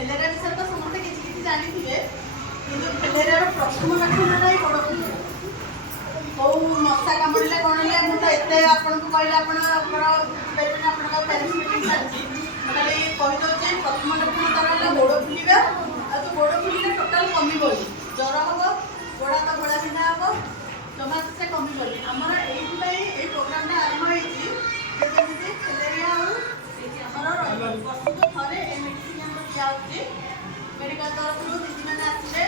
Filaria ବିଷୟରେ ତ ସମସ୍ତେ କିଛି କିଛି ଜାଣିଥିବେ, କିନ୍ତୁ ଫେଲେରିଆର ପ୍ରଥମ ଲକ୍ଷଣଟା ହିଁ ଗୋଡ଼ ଫୁଲିବା। କେଉଁ ମଶା କାମୁଡ଼ିଲେ କ'ଣ ହେଲେ ମୁଁ ତ ଏତେ ଆପଣଙ୍କୁ କହିଲେ ଆପଣଙ୍କର ବୁଝିପାରିବେନି, ଆପଣଙ୍କ ପ୍ୟାରେଣ୍ଟସ୍ ମିଟିଂ ଚାଲିଛି। ମୁଁ ଖାଲି କହିଦେଉଛି ପ୍ରଥମ ଲକ୍ଷଣ ତା'ର ହେଲା ଗୋଡ଼ ଫୁଲିବା। ଆଉ ତ ଗୋଡ଼ ଫୁଲିଲେ ଟୋଟାଲ୍ କମିବନି, ଜ୍ୱର ହେବ, ଗୋଡ଼ ହାତ ଘୋଳା ବିନ୍ଧା ହେବ, ଜମା ସେ କମିବନି। ଆମର ଏଇଥିପାଇଁ ଏଇ ପ୍ରୋଗ୍ରାମଟା ଆରମ୍ଭ ହେଇଛି ଯେ ଯେମିତି ଫେଲେରିଆ ଆଉ ଆମର ରହିବନି। ବର୍ଷକୁ ଥରେ ଏ ମେଡ଼ିସିନ୍ ଆମର ଦିଆହେଉଛି ମେଡ଼ିକାଲ ତରଫରୁ। ଦିଦିମାନେ ଆସିଲେ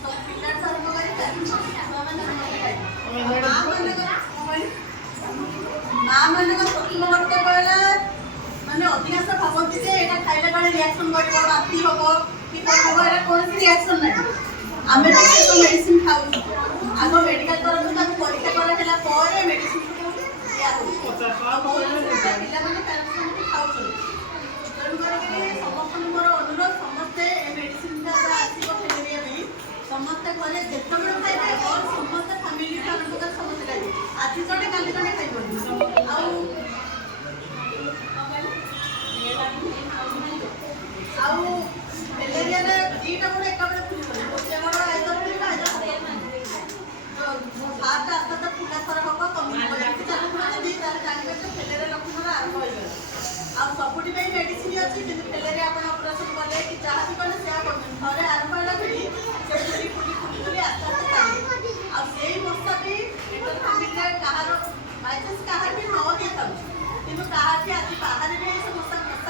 ସବୁ ପିଲାଠୁ ଆରମ୍ଭ କରି ଛୁଆମାନେ ସମସ୍ତେ ଖାଇବେ। ମାଆ ମାନଙ୍କ ପ୍ରଥମ କର୍ତ୍ତବ୍ୟ ହେଲା ମାନେ ଅଧିକାଂଶ ଭାବନ୍ତି ଯେ ଏଇଟା ଖାଇଲେ କାଳେ ରିଆକ୍ସନ୍ କରିବ, ବାନ୍ତି ହେବ କି କ'ଣ ହେବ, ଏଇଟା କୌଣସି ରିଆକ୍ସନ୍ ନାହିଁ। ଆମେ ତ ସେ ମେଡ଼ିସିନ୍ ଖାଉଛୁ, ଆଗ ମେଡ଼ିକାଲ ତରଫରୁ ତାକୁ ପରୀକ୍ଷା କରାହେଲା ପରେ ମେଡ଼ିସିନ୍ ଦିଆହେଉଛି। ପିଲାମାନେ ପ୍ୟାରେଣ୍ଟସ୍ ଖାଉଛନ୍ତି। ତେଣୁ କରିକି ସମସ୍ତଙ୍କୁ ମୋର ଅନୁରୋଧ, ସମସ୍ତେ ଏ ମେଡ଼ିସିନ୍ଟା ଆସିବ ଫେଲେରିଆ ପାଇଁ ସମସ୍ତେ ଘରେ ଯେତେବେଳେ ଖାଇବେ ଆଉ ସମସ୍ତେ ଫ୍ୟାମିଲି ଆରମ୍ଭ କରି ସମସ୍ତେ ଖାଇବେ। ଆଜି ଜଣେ କାଲି ଜଣେ ଖାଇବନି। ଆଉ ଫେଲେରିଆରେ ଦୁଇଟା ଗୋଡ଼ ଏକାବେଳେ ଫୁଲିବନି, ଗୋଟେ ଗୋଡ଼ ଆଇଦର ଫୁଲିବା ଆଇଦର ଫାଷ୍ଟ ଆସ୍ତେ ଆସ୍ତେ ଫୁଲା ଥର ହେବ, କମିଯିବ। ଏମିତି ଚାଲୁଥିବା ଯଦି ତାହେଲେ ଜାଣିବେ ଯେ ଫେଲେରିଆ ଲକ୍ଷଣର ଆରମ୍ଭ ହେଇଗଲା। ଆଉ ସବୁଠି ପାଇଁ ମେଡ଼ିସିନ୍ ଅଛି, କିନ୍ତୁ ଫେଲେରିଆ ଆପଣ ଅପରେସନ୍ କଲେ କି ଯାହା ବି କଲେ ସେୟା କରୁଛନ୍ତି। ଥରେ ଆରମ୍ଭ ହେଲା ବୋଲି ସେ ଫୁଲି ଆସ୍ତେ ଆସ୍ତେ ଚାଲିବେ। ଆଉ ସେଇ ମଶା ବି ଏଣ୍ଟର ଫ୍ୟାମିଲିରେ କାହାର ବାଇଚାନ୍ସ କାହାର ବି ନ ହେଇଥାଉଛି, କିନ୍ତୁ କାହାର ବି ଆଜି